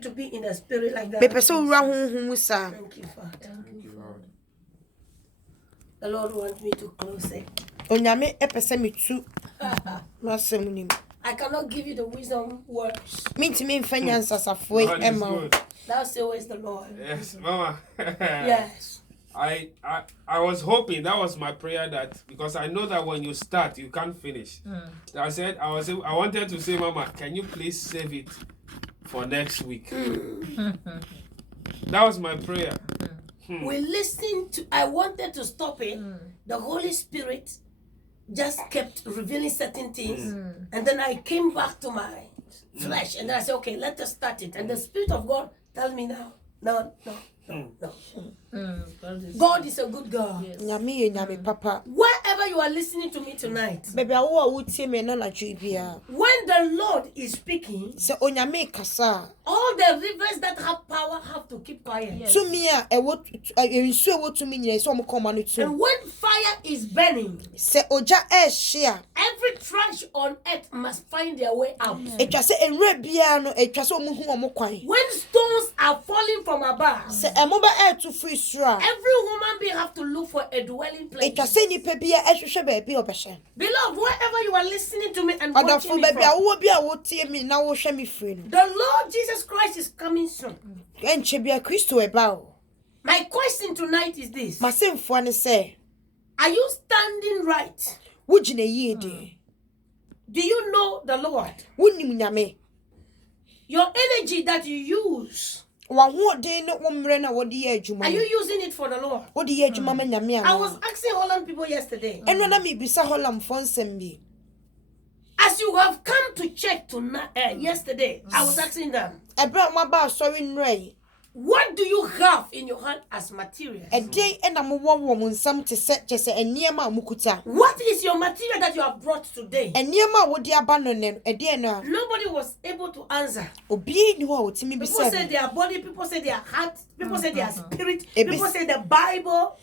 to be in the spirit like that. Me pese owura honhom sa. Thank you, Father. Thank you, Lord. The Lord wants me to close it. Onyame epese me tu. Masem nim. I cannot give you the wisdom words. Mintimi mfanya nsasafo ema. That's always the Lord. Yes, Mama. Yes. I was hoping, that was my prayer, that because I know that when you start you can't finish. I wanted to say, Mama, can you please save it for next week? That was my prayer. We listened to, I wanted to stop it. The Holy Spirit just kept revealing certain things. And then I came back to my flesh and then I said, okay, let us start it. And the Spirit of God tells me now, no. God is a good God. Nyame papa. Wherever you are listening to me tonight, Baby, awo wutie me na najui bia. when the Lord is speaking, Se onyame kasa. all the rivers that have power have to keep quiet. Tumi a ewo ensu ewo tumi nyina so mo koma no tu. And when fire is burning, Se oja ehye a every trash on earth must find their way out. etwa se enre bia no etwa se omuhu omo kwan. When stones are falling from above, Se emo ba etu free sura. every woman being have to look for a dwelling place. Etwa se nipa bia ehwehwe ba bi obehye. Beloved, wherever you are listening to me and watching Odafo me baby from, awo bia wotie me na wo hwe me free no. the Lord Jesus Christ is coming soon. Enche bia Kristo eba o. My question tonight is this: Masemfo ne se are you standing right? wugina yie de. Do you know the Lord? Wunim nyame. Your energy that you use, Wa ho de no wo mre na wo de ye adwuma. are you using it for the Lord? Wo de ye adwuma ma nyame I a. was asking Holland people yesterday. Eno na me bisa holam fo nsem bi. As you have come to check tonight, yesterday, I was asking them, Ebra ma ba asori nrai. what do you have in your hand as material? Eden ena mo wo mo nsam te se eniema mukuta. What is your material that you have brought today? Eniema wo de aba no ne eden no. Nobody was able to answer. Obi ni ho otimi bi People se. say their body, people say their heart, people say their spirit, people say the Bible.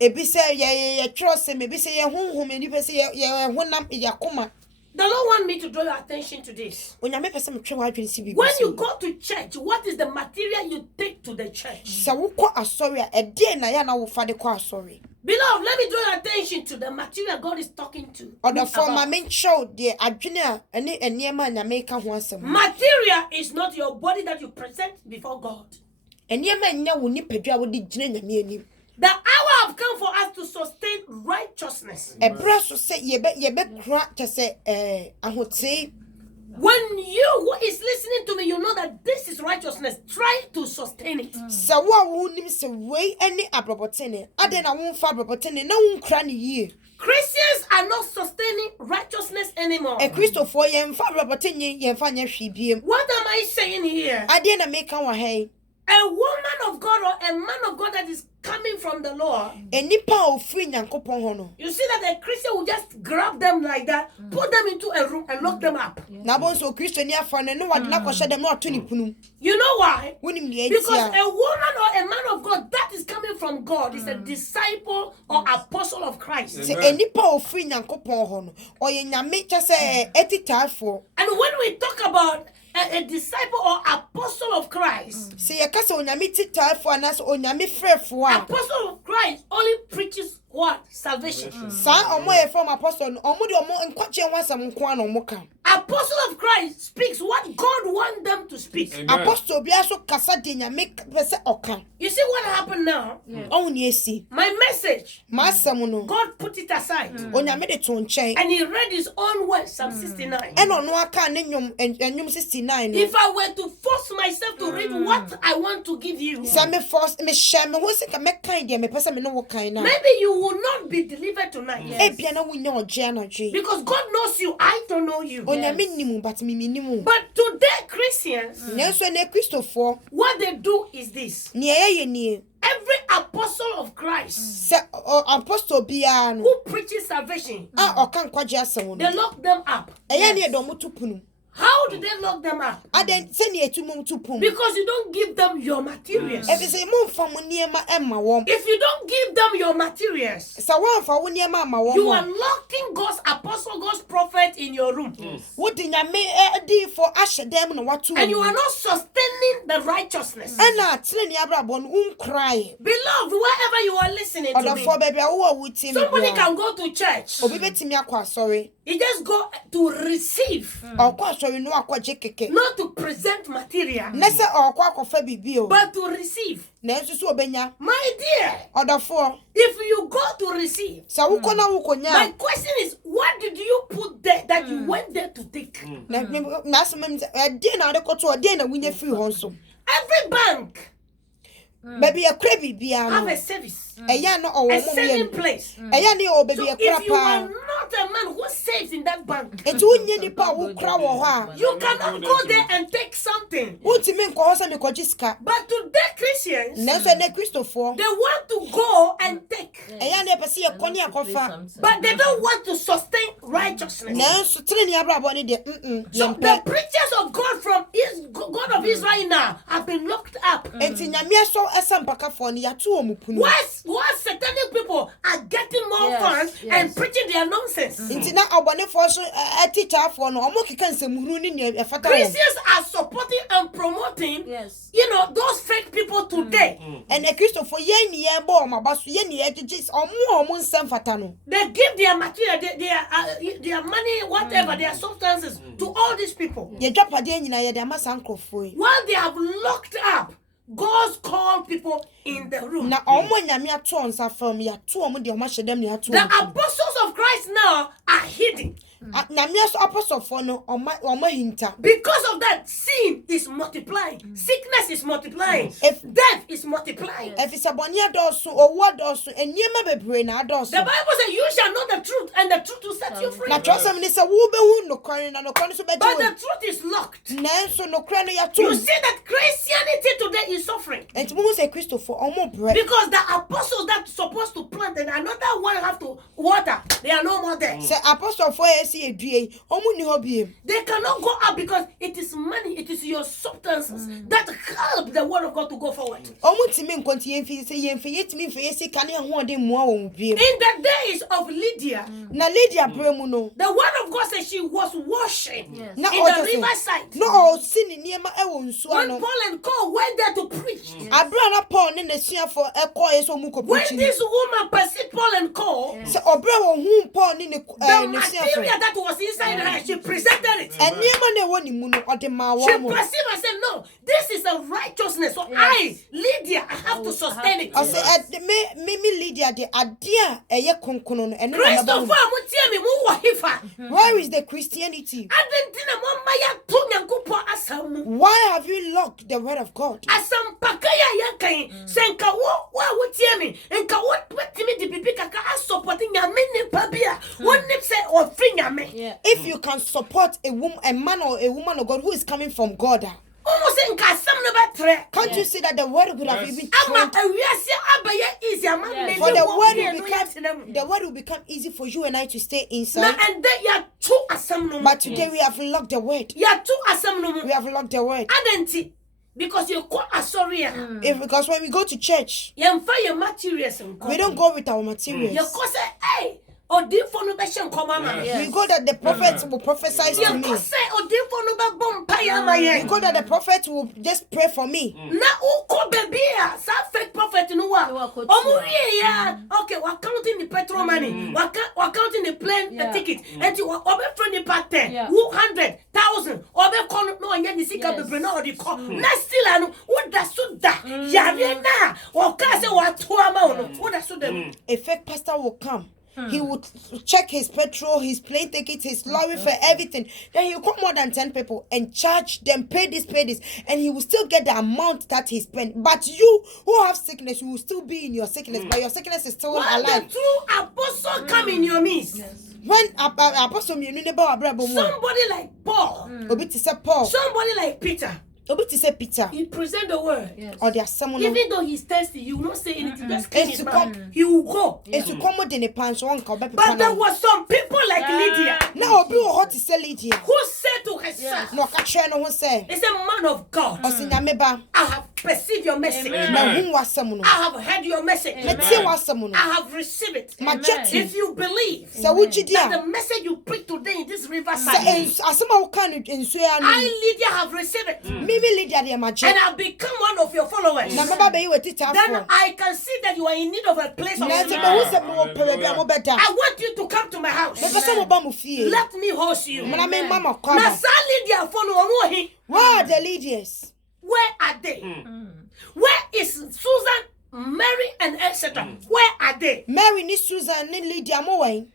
Ebi se ye trust me, ebi se ye honhom, ebi se ye honam yakoma. The Lord want me to draw your attention to this. Onyame pese me twe wa adwene si bi. When you go to church, what is the material you take to the church? Se wo kɔ asɔre a eden na ya na wo fa de kɔ asɔre. Beloved, let me draw your attention to the material God is talking to. Oda me for ma about. men show de adwene a ene eniema nyame ka ho asɛm. Material is not your body that you present before God. Eniema nya wo nipadua wo de gyina nyame anim. The hour have come for us to sustain righteousness. Ebra so se yebe kra kese ahote. When you who is listening to me, you know that this is righteousness. Try to sustain it. Se wo nim se wei ene abrobotene. Ade na wo mfa abrobotene na wo nkra ne yie. Christians are not sustaining righteousness anymore. E Christopher ye mfa abrobotene ye mfa nya hwe biem. What am I saying here? Ade na make kan wa hen. A woman of God or a man of God that is coming from the Lord. Enipa ofri nyankopon ho no. You see that a Christian will just grab them like that, put them into a room and lock them up. Na bon so Christo ni afa no wade na kwhye dem no ato ni punum. You know why? Wonim ne Because etia. a woman or a man of God that is coming from God is a disciple or apostle of Christ. Se enipa ofri nyankopon ho no. Oye nyame kyese etitafo. And when we talk about a disciple or apostle of Christ, Se yakase onyame titafo anas onyame frefo a. apostle of Christ only preaches what? Salvation. Sa omo ye from apostle no omo de omo nkwache nwasam nko an omo ka. Apostle of Christ speaks what God wants them to speak. Amen. Apostle bia so kasa de nyame pese oka. You see what happened now? On ni esi. My message, Masam no. God put it aside. Onyame de to nchen. And he read his own words, Psalm 69. E no no aka ne nwom 69 no. If I were to force myself to read what I want to give you, Sa me force me share me ho se ka me kan de me pese me no wo kan na. maybe you will not be delivered tonight. E bia na wonya oje anadwe. Because God knows you, I don't know you. Onyame nimu but me nimu. But today, Christians, Nenso na Christopher what they do is this. ni ye ni. Every apostle of Christ Se apostle bia no. who preaches salvation, A oka nkwaje asem they no. lock them up. Eya ne do mo tupunu. How do they lock them up? Aden send ye to mum to pum. Because you don't give them your materials. If it's a mum from Niema Emma wom. If you don't give them your materials, So one for one Niema wom. you are locking God's apostle, God's prophet in your room. What did ya me di for Asher them no what to? And you are not sustaining the righteousness. And not telling Abrabon cry. Beloved, wherever you are listening Or to the me, four baby who with him. somebody can go to church. Obi betimi akwa sorry. You just go to receive, Or kwa sorry no akwa jekeke. not to present material, Nese or kwa kofa bibio. but to receive. Nensu so obenya. My dear, Or the four. if you go to receive, Sa wuko na wuko my nya. question is, what did you put there that you went there to take? Na so mem dey na de koto dey na winye free hon so. Every bank Baby a crazy bia have no. a service, Eya no a owo mo saving ye. place. Eya ni o baby So e if kura you are pa. not a man who saves in that bank, Enti unye nipa wo kura wo ha. you cannot go there and take something. Untimi nko ho se me ko jiska. But today Christians, Nenso ne Christopher. they want to go and take, Eya ne pese ye koni akofa. but they don't want to sustain righteousness. Nenso tire ni abrabo ni de So the preachers of God from God of Israel now have been locked up. Enti nyame so esampaka fo ni ya to omupunu. Why satanic people are getting more funds and preaching their nonsense? Enti na obone fo so teacher fo no omo kika nsemhuru ni ne efata wo. Christians are supporting and promoting, those fake people today. Ene Christopher ye ni ye bo mabaso ye ni ye jijis omo nsem fata no. They give their material, their money, whatever, their substances to all these people. Ye dwapade nyina ye de amasa nkrofo yi. While they have locked up God's called people in the room. Na omo nyame ato onsa from ya to omo de omo hyedam ne ato. The apostles of Christ now are hidden. Nyame so apostle for no omo hinta. Because of that, sin is multiplying, sickness is multiplying, If death is multiplying. efisa boni adoso owo adoso eniema bebre na adoso. The Bible says, "You shall know the truth, and the truth will set you free." Na trosam ni se wo be hu no kware na no kware so be But ji. the truth is locked. Nanso no kware no ya to. You see that Christianity today is suffering Enti mo say Christopher omo bre. because the apostles that supposed to plant and another one have to water, they are no more there. Se apostle for ye see edue omo ni ho biem. They cannot go up because it is money, it is your substances that help the word of God to go forward. Omo timi nkonti ye mfi se ye mfi yetimi mfi ye sika ne ho ode mua wo biem. In the days of Lydia, Na Lydia bre mu no. the word of God says she was washing Na in the riverside. no o sini niema e wo nsu When ano. Paul and Paul went there to preach, Abra na Paul ne nasuafo ekoye so mu ko when preach. this woman perceived Paul and Paul, Se obra wo hu Paul ne the nasuafo. material that was inside her, she presented it. Eniema na wo ni mu no ode ma She wo mo. perceived and said, "No, this is a righteousness. So I, Lydia, I have to sustain it." I say me Lydia de adia eye konkono no ene na Christopher, ba. mutie me mu wo hifa. Where is the Christianity? Adentina mo maya to nyankopɔ asɛm mu. Why have you locked the word of God? Asampaka ya yɛnkan sɛ nka wo a wotie me nka wotumi de biribi kaka asɔpɔte nyame nipa bi a wonim sɛ ɔfiri nyame. If you can support a man or a woman of God who is coming from God, Ɔmo sɛ nka asɛm no bɛtrɛ. can't you see that the word would have even Ama changed? awiase abɛyɛ easy ama many For the wɔ word mmienu will become yɛtena mu. the word will become easy for you and I to stay Na inside. ɛndɛ yɛato asɛm no mu. But today we have locked the word. Yɛato asɛm no mu. We have locked the word. Adanti because yɛkɔ asɔre a Because when we go to church, yɛmfa yɛ materials nkɔ. we don't go with our materials. Yɛkɔ sɛ ɛy ɔdinfo no bɛhyɛ nkɔmɔ ama me. We go that the prophet will prophesy to me. Yɛkɔ sɛ ɔdinfo no bɛbɔ mpaeɛ ama We yɛn. go that the prophet will just pray for me. Na wokɔ baabi a saa fake prophet no wa ɔmo wie ya okay wa counting the petrol money wa counting the plane ticket enti ɔbɛfrɛ nipa 10 100,000 ɔbɛkɔ no ɔnyɛ ne sika bebree na ɔde kɔ na still ano woda so da yare na ɔka sɛ wato ama wo no woda so da mu. A fake pastor will come. He would check his petrol, his plane ticket, his lorry for everything. Then he will call more than 10 people and charge them, pay this, and he will still get the amount that he spent. But you who have sickness, you will still be in your sickness, but your sickness is still When alive. the true apostle come in your midst, When apostle somebody like Paul, Obi to say Paul, somebody like Peter, Obi to say Peter, he present the word. or there's someone Even though he's thirsty, he will not say anything. Just clean It's his to mouth. come- He will go. it's to come with in a pants one. But there was some people like Lydia Now Obi will hot to say Lydia. who said said to herself, na ɔka kyerɛ no ho sɛ it's a man of God. ɔsi nyame ba I have perceived your message. Amen. na hu w'asɛm no I have heard your message. na tie w'asɛm no I have received it. magye ti If you believe sɛ wogye di that a the message you preach today in this sɛ riverside, asɛm a woka no nsuo ano I, Lydia, have received it. mimi Lydia deɛ magye And I've become one of your followers. na mɛba bɛyi wɔ Then titaafoɔ I can see that you are in need of a place of na nti sleep. mehu sɛ mowɔ pɛ baabi a mobɛda I want you to come to my house. mepɛ sɛ moba mo fie Let me host you. mana memma ma Now, kwaba Sir Lydia, follow on. where are the Lydias Where are they? Where is Susan, Mary, and etc.? Where are they? Mary ne Susan ne Lydia mo wɛn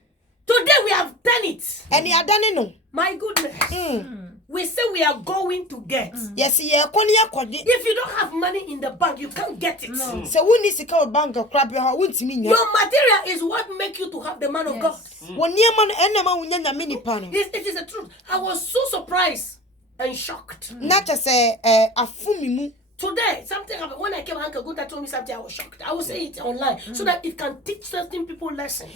Today we have done it. ɛne adane no My goodness. We say we are going to get. yɛsi yɛkɔ ne yɛkɔde If you don't have money in the bank, you can't get it. sɛ wonni sika wɔ bank kora bia hɔ wontumi nya Your material is what make you to have the man of God. wɔ nneɛma no ɛnna ma wonya nyame nipa no It is the truth. I was so surprised and shocked. na kyɛ sɛ afo mi mu Today, something happened. When I came, Uncle Gunta told me something, I was shocked. I will say it online so that it can teach certain people lesson.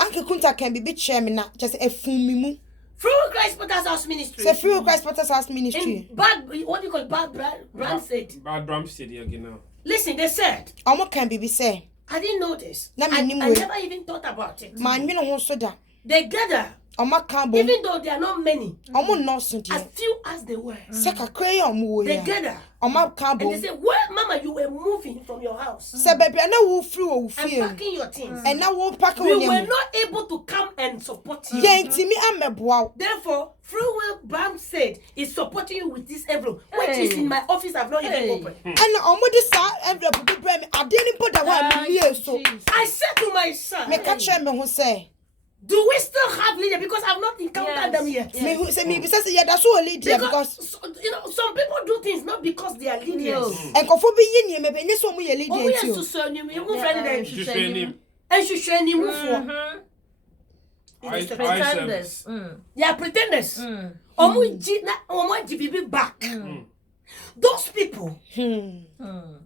Uncle Kunta can be kyerɛ me na kyɛ sɛ afu mi mu Through Christ Potter's House Ministry. sɛ free Christ Potter's House Ministry In bad, what do you call bad brand said. Bad drum steady again now. Listen, they said, ɔmo kan bibi sɛ I didn't know this. Na I me nim never we. even thought about it. maanwene ho so da They gather, ɔmo aka bom even though they are not many, ɔmo nnɔɔso as deɛ few as they were. sɛ kakra yi a ɔmo wɔ They yi a gather ɔmo aka and bom they say, where, Mama, you were moving from your house sɛ baabi a na wo firi wɔ wo and fie no packing your things. ɛna wo paka We wo were nneɛma not able to come and support you. yɛntumi amɛboa wo Therefore, Free Will Bam said is supporting you with this envelope, which is in my office. I've not even opened. ɛna ɔmo de saa envelope bi brɛ me adeɛ no mpo da hɔ a memie so I said to my son, meka kyerɛ me ho sɛ do we still have Lydia? Because I've not encountered them yet. mehu sɛ mebisa sɛ yɛda so wɔ Lydia because Some people do things not because they are Lydians. nkɔfo bi yi nneɛma bi ɛnyɛ sɛ ɔmo yɛ Oh, Lydia yes, ti to o send you. You move friend them. Just train him. And she should any move for. I Pretenders. They are pretenders. Omo GBB back. Those people,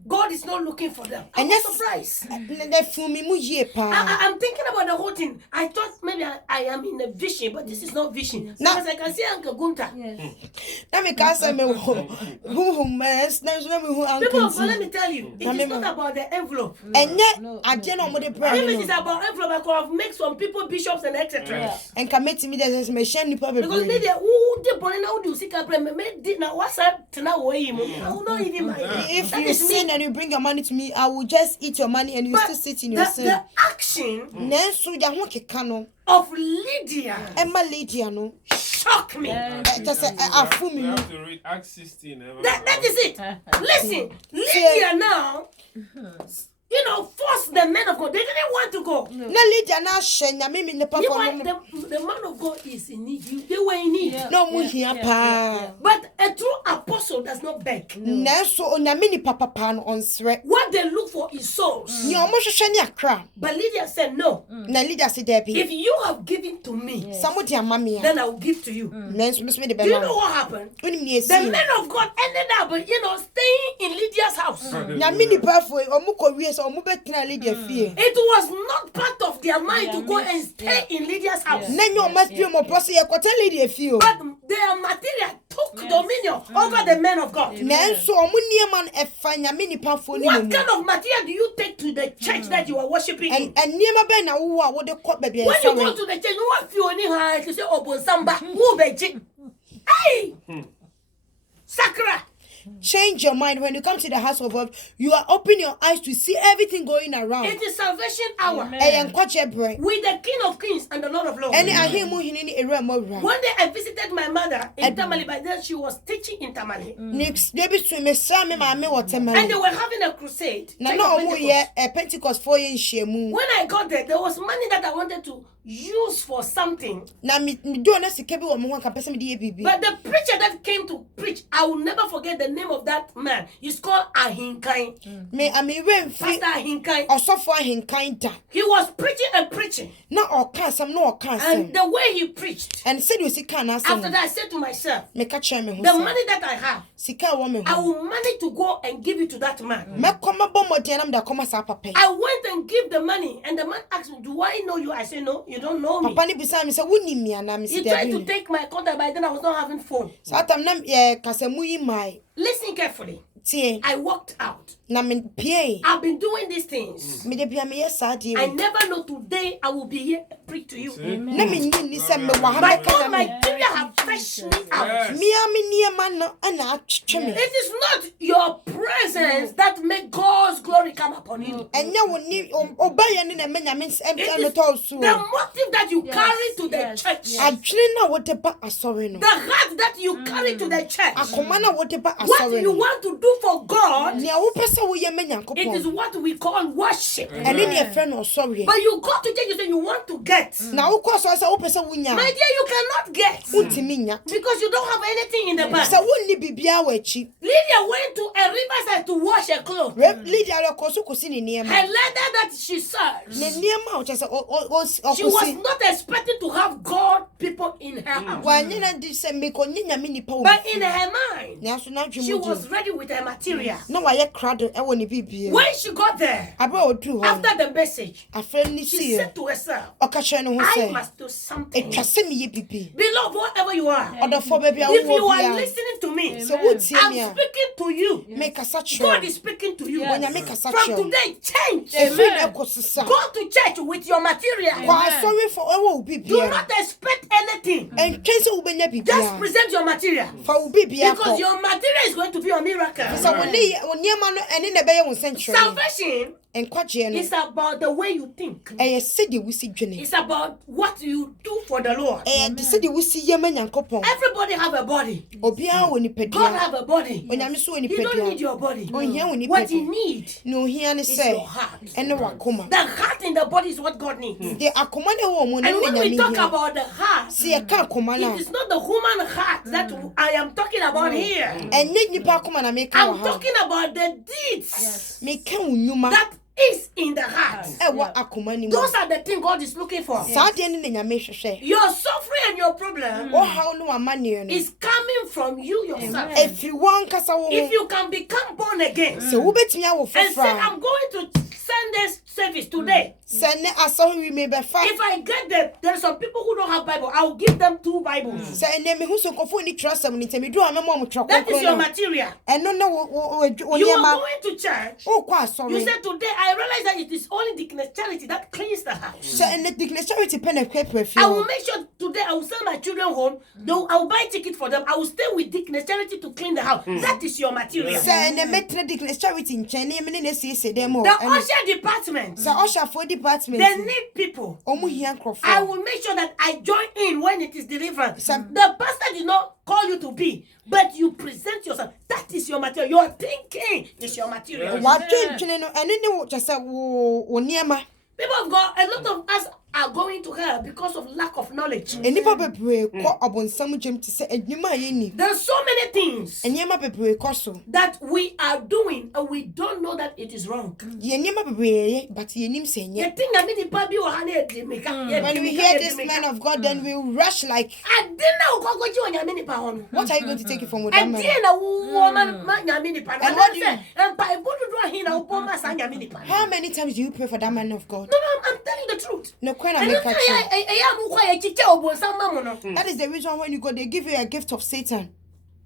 God is not looking for them. I'm And not yes- surprised. ɛnɛ fu mi mu yie paa I'm thinking about the whole thing. I thought maybe I am in a vision, but this is not vision. Now- Because I can see Uncle Gunta. na meka sɛ me wɔ huhum ɛs na nso na mehu People, but let ankonti me tell you, it is not about the envelope. ɛnyɛ adeɛ na ɔmo de brɛ If me it is no about envelope, I could have made some people bishops and etc. nka mɛtumi de sɛ mehyɛ nnipa Because bebree maybe who did born now do seek a prayer, maybe now what's up to now? I will not even mind. if That you is me. sin and you bring your money to me I will just eat your money and you But still sit in your sin the action nanso deɛ ho keka no of Lydia ɛma Lydia no shocked me. kyɛ sɛ afo You mi mu have to read Acts 16. That is it. Listen, Lydia now, force the men of God. They didn't want to go. na Lydia na ahyɛ nyame mi nipa You fɔ know, no the man of God is in need. They were in need. na ɔmo hia paa But a true apostle does not beg. nanso onyame nipa papa no ɔnsrɛ What they look for is souls. nea ɔmo hwehwɛ ne akra But Lydia said, no. na Lydia se daabi If you have given to me, sɛ mo de ama me a then I will give to you. nanso mesome de Do you bɛma know wo what happened? wonim ne The ɛsii men of God ended up, staying in Lydia's house. nyame nipa afo ɔmo kɔwie sɛ ɔmo bɛtena Lydia fie It was not part of their mind to go and stay in Lydia's house. na nyɛ ɔma fie mɔpɔ sɛ yɛkɔtɛ Lydia fie o But their material took dominion over the men of God. nanso ɔmo nneɛma no ɛfa nyame nipa afo no What mu kind of material do you take to the church that you are worshiping in? nneɛma bɛn na wowɔ a wode kɔ baabi a When you ɛsɔre go to the church, no one feel any high to say, oh, Bonsamba, who beji? Hey! Sakra! change your mind when you come to the house of God you are opening your eyes to see everything going around It is salvation hour ɛyɛ nkwagye berɛ with the King of Kings and the Lord of Lords. ɛne ahemmu hene ne ewura mmɔwura One day I visited my mother in Tamale, by then she was teaching in Tamale. deɛ bi so mesra me maame wɔ And they tɛmɛre were having a crusade. na Church na of ɔmo Pentecost. yɛ Pentecostfoɔ yɛ nhyiamu When I got there was money that I wanted to use for something. na medoo na sika bi wɔ me ho anka pɛ sɛ mede yɛ biribi But the preacher that came to preach, I will never forget the name of that man. He's called Ahinkai. mewura mfi Pastor Ahinkai. ɔsɔfo ahenkan da He was preaching and preaching. na ɔka asɛm na ɔka And asɛm the way he preached, ɛne sɛdeɛ osi kaa n'asɛm after no that I said to myself, meka kyerɛ me ho the sɛ money that I have, sika a ɛwɔ me I ho will manage to go and give it to that man. mɛkɔ mɛbɔ mmɔden na mede akɔma saa papa yi I went and give the money, and the man asked me, do I know you? I said, no, You don't know me. Papa ni bisa me say woni me ana me You say tried to David. take my contact, but then I was not having phone. Satam na kasa mu yi mai. Listen carefully. Tie I walked out. na me pie. I've been doing these things. Me de bia me yes ade. I never know today I will be here to preach to you. Na me ni say me wa ha My me God, kana my me. Nigeria have fetched me out. Yes. Me a me niema no ana atwetwe me. It is not your presence that make God's glory come upon you. Enya wo ni oba ye ni na me nyame It em is to so. the motive that you carry to the church. Adwene na wo de ba asori no. The heart that you carry to the church. Akoma na wo de ba What asori you no. want to do for God, Nia wo pese wo ye me it is Nyankopon. what we call worship. Ene ni e friend no sorry. But you go to church, you say you want to get. Na wo ko so say wo pese wo nya. My dear, you cannot get. Untimi nya. Because you don't have anything in the bank. Say wo ni bibia wa echi. Lydia went to a riverside to wash her clothes. Lydia re ko so kosi ni niema. Her leather that she serves. Ne niema o chese She was kosi. not expecting to have God people in her house. Wa nyina di se me ko nya nyame nipa wo. But in her mind, Na so na she dwemu was di. ready with her material. Na wa ye crowd e wo ni bibia. When she got there, Abra odu ho. after the message, Afre ni she si. said to herself, Oka hwe no ho I say. must do something. Etwa se me ye bibi. Beloved, whatever you are, Odofo ba bia if you wo are bia. listening to me, Se wo tie I'm me a. speaking to you. Me kasa God chro. is speaking to you. Wo nyame kasa From chro. today, change. Efri na ekosisa. Go to church with your material. Kwa sorry for ewo Do bibia. not expect anything. En twense wo benya Just bibia. present your material. Fa wo bibia Because ko. your material is going to be a miracle. So wo ni oniema no ene na be ye wo century. Salvation Enkwaje no. is about the way you think. Eye se de wusi dwene. It's about what you do for the Lord. De se de wusi ye ma Nyankopon. Everybody have a body. Obia wo God nipadua. have a body. Onyame so wo You don't need nipadua. your body. Ohia wo What you nipadua. need No ohia ne is say. your heart. Ene wakoma. The heart in the body is what God needs. De akoma ne wo mu ne And when we nyame talk hia. about the heart, Se ye ka akoma na. it is not the human heart that I am talking about here. Enye nipa akoma na me ka I'm wa ha. talking about the deeds Me ka wo nyuma. that is in the heart. Ewa akoma ni mu. Those are the things God is looking for. Saa de ne nyame hwehwe. Your suffering and your problem Wo haw no amane no. is coming from you yourself. Efiri wan kasa wo If ho. you can become born again Se wo betumi awo and say, fofra. I'm going to Sunday service today. Se ne asaho wi me be fa. If I get there are some people who don't have Bible. I will give them 2 Bibles. Se ene me hu so nkofo ni trasam ni temi do amemo mo trako That is your ko. material. Eno na wo You are niema. going to church. O kwa You asori. said today I realize that it is only Deaconess Charity that cleans the house. Se ene dignity charity pen e kwepe fi. I will make sure today I will send my children home. Though I will buy ticket for them. I will stay with Deaconess Charity to clean the house. That is your material. Se ene metre dignity charity nchen ne me ne sie dem o. The usher department, Se usher for department. they need people. Omu hia nkrofo. I will make sure that I join in when it is deliverance. Some- The pastor did not call you to be, but you present yourself. That is your material. Your thinking is your material. Wa twentwene no ene ne wo chese wo niema. People of God, a lot of us are going to hell because of lack of knowledge. Enipa bebre ko obonsam gem te se adwuma ye ni. There are so many things Eniema bebre ko so. that we are doing and we don't know that it is wrong. Ye niema bebre ye but ye nim se You nye. think I mean the baby or honey make When we hear this man of God then we rush like I didn't know go you on your mini pound. what are you going to take it from with that And man? then a woman man your mini pound. And what do you- And by both do here now upon my son your mini pound. How many times do you pray for that man of God? No, I'm telling the truth. No kwena And make a That is the reason when you go they give you a gift of Satan.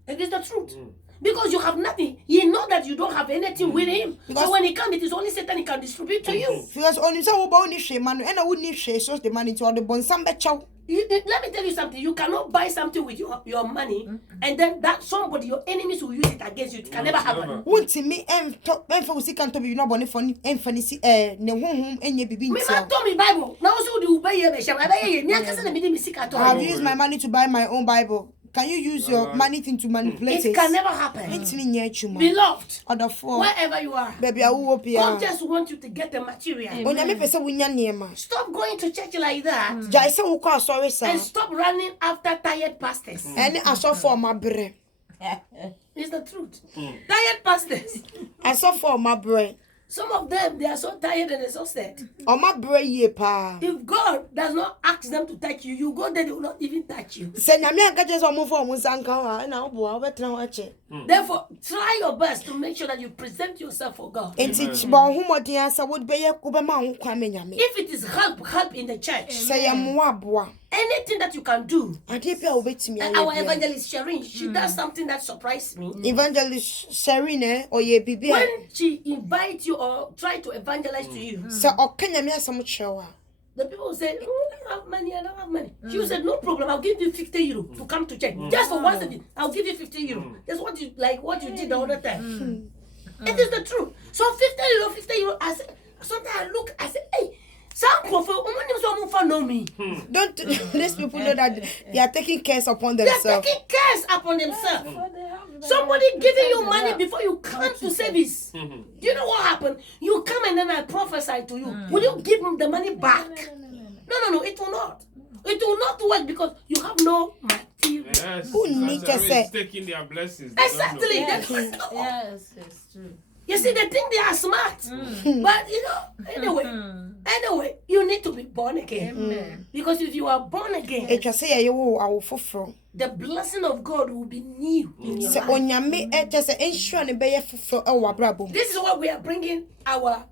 It is the truth. Because you have nothing. You know that you don't have anything with him. Because- So when he comes, it is only Satan he can distribute to you. Because on himself wo ba oni hwe man and I would need hwe so the man into the bonsam be chaw. Let me tell you something. You cannot buy something with your money and then that somebody, your enemies will use it against you. It can never happen. Wontimi emfa wo sika nto bi no bone for emfa ni si ne honhom enye bibi Me ntia. man told me Bible. Now also the obey me shall obey me. I can say the me sick at I have all. used my money to buy my own Bible. Can you use your money thing to manipulate It it? can never happen. Entimi nye chuma. Beloved, Other four. wherever you are, Baby awu opia. God just want you to get the material. Onyame pese wunya niema. Stop going to church like that Jai se wo kwa sorry sir. and stop running after tired pastors. Ene asofo mabre. It's the truth. Tired pastors. Asofo mabre. Some of them, they are so tired and exhausted. Oma bra ye pa. If God does not ask them to touch you, you go there, they will not even touch you. Se nyame anka je so mo fo mo sanka wa na obo a betra wa che. Therefore, try your best to make sure that you present yourself for God. Enti ba ho modin asa wo be ye ko be ma ho kwa me nyame. If it is help in the church. Se ye mo aboa. Anything that you can do. Ade bia obetimi aye. Our evangelist Sharon, she does something that surprised me. Evangelist Sherine oye bibia. When she invites you or try to evangelize to you, Se okanyame asam chewa. the people will say, oh, I don't have money, I don't have money. She will say, no problem, I'll give you 50 euro to come to church. Just for one second, I'll give you 50 euro. That's what you did the other time. It is the truth. So 50 euro, I said, sometimes I look, I say, hey, know me. Don't these people know that they are taking care upon They're themselves? taking cares upon themselves. Somebody giving you money before you come to service. Do you know what happened? You come and then I prophesy to you. Will you give him the money back? No, it will not. It will not work because you have no material. Yes. Who need to say? Is taking their blessings. They don't know. Exactly. Yes, They don't know. yes, it's true. You see, they think they are smart. But you know, anyway, you need to be born again. Amen. Because if you are born again, Etwa say ye wo awo foforo. the blessing of God will be new in your Se life. onyame etwa say ensure ne be ye foforo e wo abrabom. This is what we are bringing our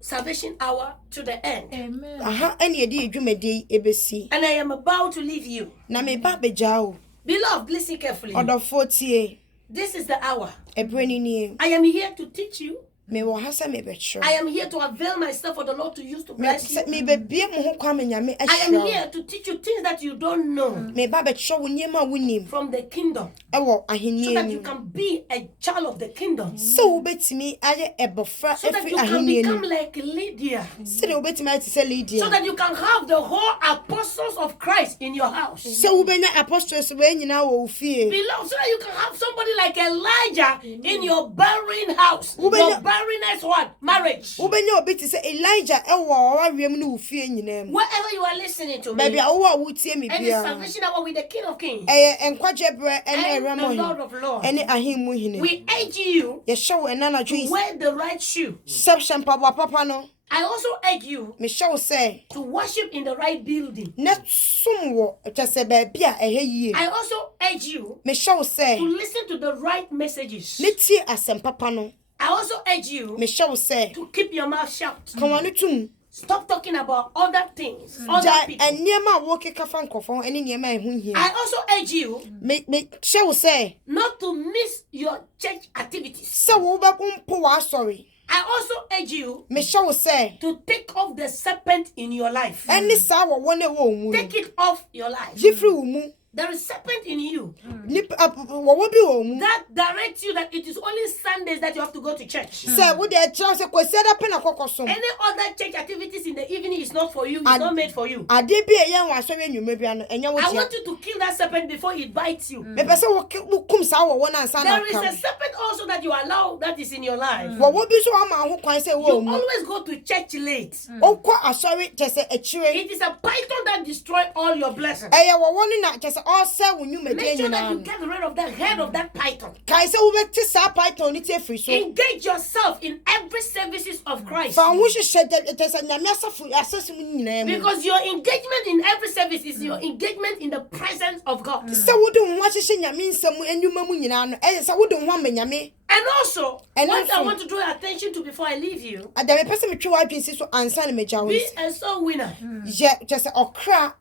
salvation hour to the end. Amen. Aha ene ye di edwumadi ebesi. And I am about to leave you. Na me ba beja o. Beloved, listen carefully. Odofo tie. This is the hour. Ebreni ni. I am here to teach you. Me wo ha se me be tro. I am here to avail myself for the Lord to use to bless you. Me be bie mo ho kwa me nyame I am ahira. here to teach you things that you don't know Me ba be tro wo nyema wonim. from the kingdom E wo so ahenie that you ni. can be a child of the kingdom. So wo betimi aye ebofra So that efri you can ahenie become ni. like Lydia. Se wo betimi ate se Lydia. So that you can have the whole apostles of Christ in your house. So wo benya apostles we nyina wo fie. Beloved, so that you can have somebody like Elijah in your barren house. Who Your been- barrenness what? Marriage. Wo benya obi te se Elijah e wo awiem ni wo fie nyina mu. Wherever you are listening to me, Baby a wo a wo tie me and the bia. salvation hour with the King of Kings Enkwaje bre ene and the eramo Lord hi. of Lords, Ene ahim mu hine. we urge you Ye hyew enana to dwe wear the right shoe. sep shempa papa no. I also urge you Me hyew se to worship in the right building. na som wo tese ba bia ehe yie. I also urge you Me hyew se to listen to the right messages. ne tie asem papa no. I also urge you Me hyew se to keep your mouth shut. kan wano tum. Stop talking about other things, other Ja people. enema wo keka fa nkofo ene niema ehu hia. I also urge you Me hyew se not to miss your church activities. se wo ba kumpo wa sorry. I also urge you Me hyew se to take off the serpent in your life. ene sa wo wona wo mu. Take it off your life. Jifri wo mu. There is serpent in you Ni wo bi wo mu. that directs you that it is only Sundays that you have to go to church. Se wo de try se kwesi da pe na kokosom. Any other church activities in the evening is not for you. It's not made for you. Ade bi e yan wa so we nwuma bia no enya wo I tia. want you to kill that serpent before it bites you. Me pese wo kum sa wo wona ansa na There is a ka. serpent also that you allow that is in your life. Wo bi so ama ho kwan se wo You mu. always go to church late. Okọ asori tese echire. It is a python that destroys all your blessings. Eye wo woni na tese all se wo nwuma Make de sure that you nyina. get rid of the head of that python. Kai se wo beti sa python ni tie free so. Engage yourself in every services of Christ. Fa ho hwehwe tese nyame asafu asasum nyina mu. Because your engagement in every service is your engagement in the presence of God. Se wo de ho hwehwe nyame nsam enwuma mu nyina no eye se wo de ho ama nyame. And also, And what I also- want to draw your attention to before I leave you, Ada me pese me twe wa adwinsi so ansa na meja wo. be a soul winner. Je tese okra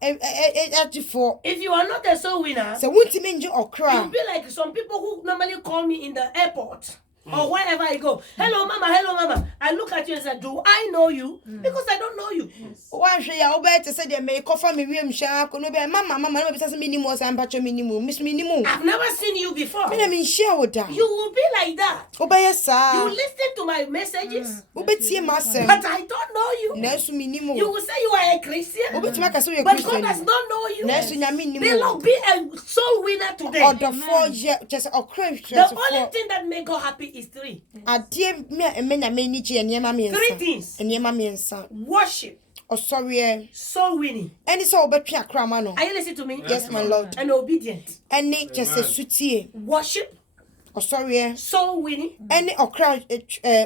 atifo. If you are not a soul winner, Se wuntimi nje okra. you'll be like some people who normally call me in the airport or wherever I go. Hello, mama. Hello, mama. I look at you and say, do I know you? Because I don't know you. Wanhwe ya wo be te se de me kofa me wiem hia ko no be mama na be se me ni mo san pacho me ni mo miss me ni mo I've never seen you before. me na me nhia wo da You will be like that. wo be You sa listen to my messages, wo be tie ma sem but I don't know you. na su me ni mo You will say you are a wo Christian, be tie ka so ye but God Christian does not know you. na su nyame ni mo Beloved, be a soul winner today. odofo je just okra The only hwehwe thing that make God happy is three. ade me nyame ni je niema me Three nsa things. niema me nsa Worship, osori soul winning. eni so wo be twa akra ma no Are you listening to me? yes my lord And obedient. eni just sutie Worship, Oh, sorry. soul winning, Any okra,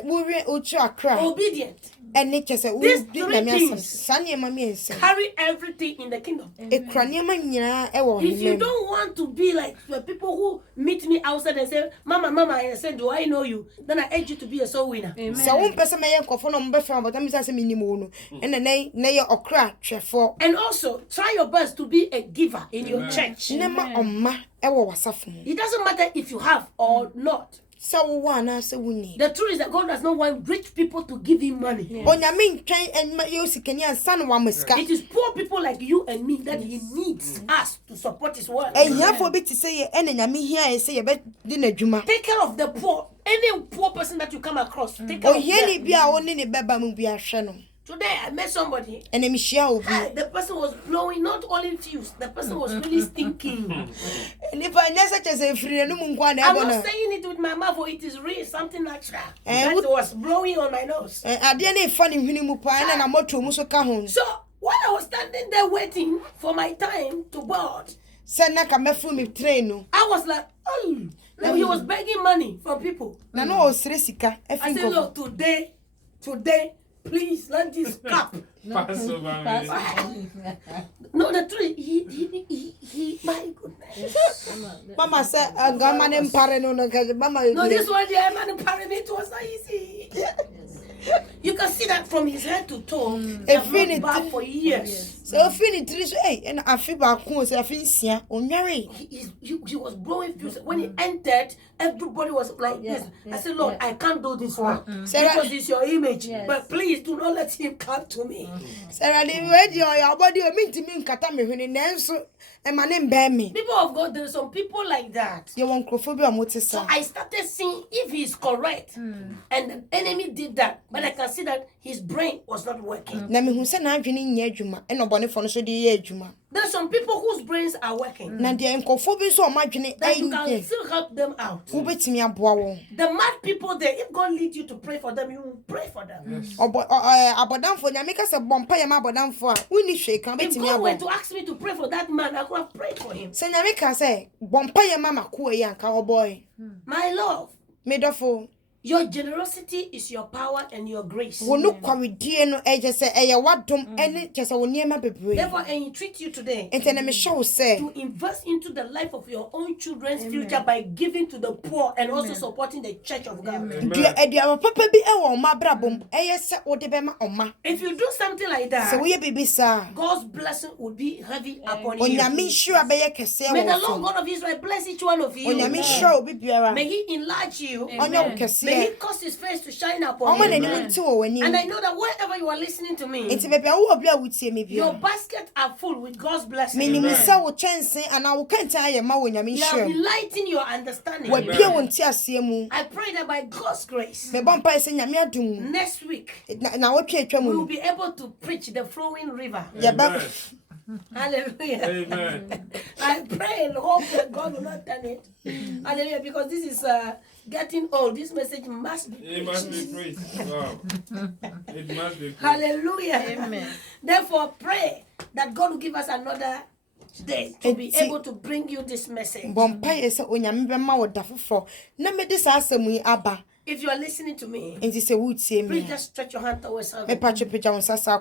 movie uchu akra. obedient. Any chese These we three things Sanya mami say. carry everything in the kingdom. Ekrania manyina ewo If you him. don't want to be like the people who meet me outside and say, Mama, Mama, I say, do I know you? Then I urge you to be a soul winner. So one person may nkofo no mbe fa but am say minimum no. And na ye okra twefo. And also, try your best to be a giver in your church. Nema omma ewo wasafo mu. It doesn't matter if you have or not. So wo na say wuni. The truth is that God does not want rich people to give him money. Onyame ntwen en yo sikani ansa no wa musika. It is poor people like you and me that he needs us to support his work. Ehiafo bi ti say ye ene nyame hia ye say ye be di na dwuma. Take care of the poor. Any poor person that you come across, take care of Ohiani them. bia oni ne beba mu bia hwe no. Today I met somebody. Ene mi hia obi. The person was blowing not only fuse, the person was really stinking. Nipa nyasa chese free no mu nkwa na I'm ebo not no. saying it with my mouth, or it is real, something natural. Eh, That was blowing on my nose. Ade na fa ne hwini mu pa na moto mu so ka ho. So while I was standing there waiting for my time to board, Se na ka mefu mi train no. I was like, oh, no, he was begging money from people. Na no o sere sika I efi said, ko. look, today, please let this cap. Pass over me. No, the truth, he, my goodness. Mama say agama ne mpare no na ka mama. No, this one, the man carried me, it was not easy. You can see that from his head to toe. He has Infinity. not back for years. So fini tri so na afi ba ko so afi nsia onware. He was blowing fuse. When he entered, everybody was like this. I said, Lord, I can't do this one. Because it's your image. But please do not let him come to me. Sarah the radio your body o minti mi nkata me hwene nanso e ma ne mba me. People of God, there are some people like that. Ye won krofo bi o mo te So sa. I started seeing if he's correct. And the enemy did that. But I can see that his brain was not working. Na me hu se na adwene nya adwuma e no bone fo no so de ye adwuma. There are some people whose brains are working. Na de nkofo bi so o ma adwene That you ai can still help them out. wo betimi aboa won. The mad people there, if God leads you to pray for them, you will pray for them. Abodamfo nyame ka se bompa ye ma abodamfo a woni hwe kan If betimi God were aboa. to ask me to pray for that man, I could have prayed for him. Se nyame ka se bompa ye ma makoa ye anka oboy. My love, Me dofo your generosity is your power and your grace. wonu kwaredie no eje se eye wadom ene je se woniema bebre. Therefore, I entreat you today Entene me show say to invest into the life of your own children's future by giving to the poor and also supporting the church of God. Dia papa bi e wo ma brabom eye se wo de be ma oma. If you do something like Se that, wo ye bibi sa God's blessing will be heavy upon you. onyame hwira be ye kese May the wo Lord so. God of Israel bless each one of you. Onyame hwira obi biara. May He enlarge you. Onya wo May kese. He cause His face to shine upon Oma na you. ni muti wo wani. And I know that wherever you are listening to me, Enti bebe wo obi a wutie me your bia. baskets are full with God's blessing. Minimu sa wo chense ana wo kanta aye ma wo nyame You are hwira. enlightening your understanding. Wa bia wo nti ase mu. I pray that by God's grace, Me bompa ese nyame adum. next week, Na wo twa atwa we will mu. be able to preach the flowing river. Ya ba Hallelujah. Amen. I pray and hope that God will not turn it. Hallelujah. Because this is getting old. This message must be It must preached. be preached. Wow. It must be preached. Hallelujah. Amen. Therefore, pray that God will give us another day to be Enti- able to bring you this message. bompa ese onyame be ma wo da fofo. Na me de sa asem yi aba. If you are listening to me, Enti se wutie please me. just stretch your hand towards Me heaven. pa chepeja won sasa